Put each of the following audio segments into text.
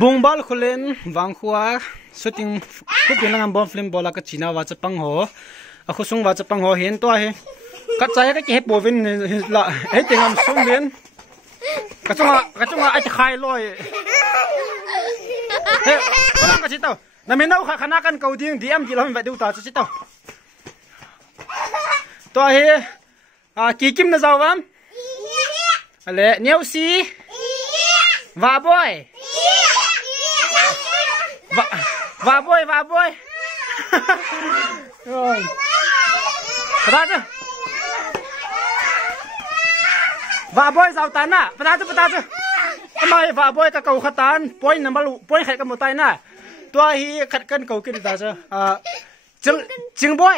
bung bal khulen wang khua shooting khu pin lang bom film bola ka china wa chapang ho a khusung wa chapang ho hen to he ka chai ka he povin la he tingam sum den ka chunga a khai loi he lang ka chito na me nau kha khana kan kau ding diam ji lom va du ta chito to he a ki kim na zaw wam ale neu si va boy va boy rồi bắt chứ va boy giàu tán à bắt chứ mày va boy cái cầu khát tán boy nằm bao boy khai cái một tay nè tôi hi khát cân cầu kia đi ta chứ chừng boy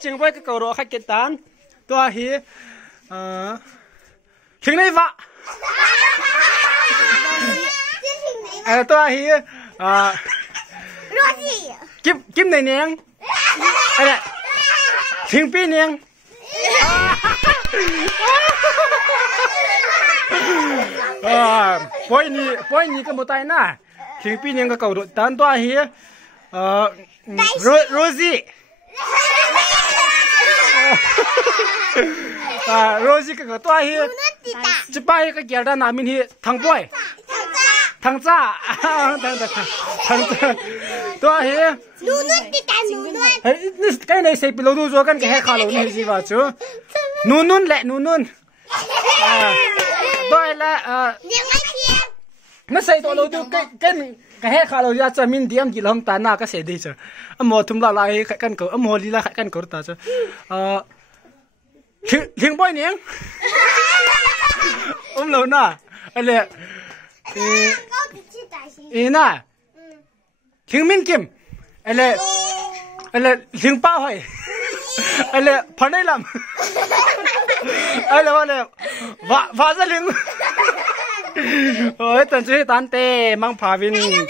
chừng boy cái cầu đó khách cái tán tôi hi chừng này vạ tôi hi kim này nè đây thiên pi nè boy ni cái một tay na thiên pi nè cái cầu đội tán tôi hi Rosie Rosie cái tôi hi chỉ bay cái kia đó nằm hi thằng boy thằng cha tôi hi cái này xây pillow du cho cái hệ khá lâu này gì vậy chứ nun tôi là nó xây tôi lâu du cái hệ khá lâu ra cho mình điểm gì làm ta na cái xây đi chứ mua thùng la lại cái căn cầu mua đi lại cái căn cầu ta chứ thiên boy niang lâu na anh lệ na thiên minh kim anh lệ thiên bao hỏi anh lệ phản đây làm anh lệ vạ ra liên ôi tận chơi tán tê mang phá vin ôi